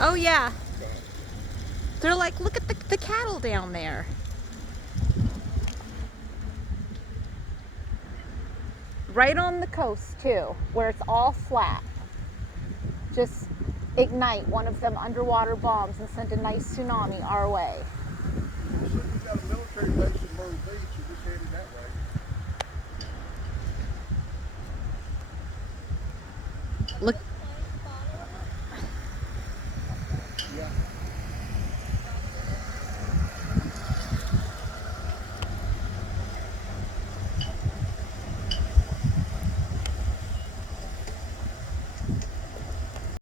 Oh yeah. They're like, look at the cattle down there. Right on the coast too, where it's all flat. Just ignite one of them underwater bombs and send a nice tsunami our way. Well, since we got a military base in Myrtle Beach, we're just headed that way. Look,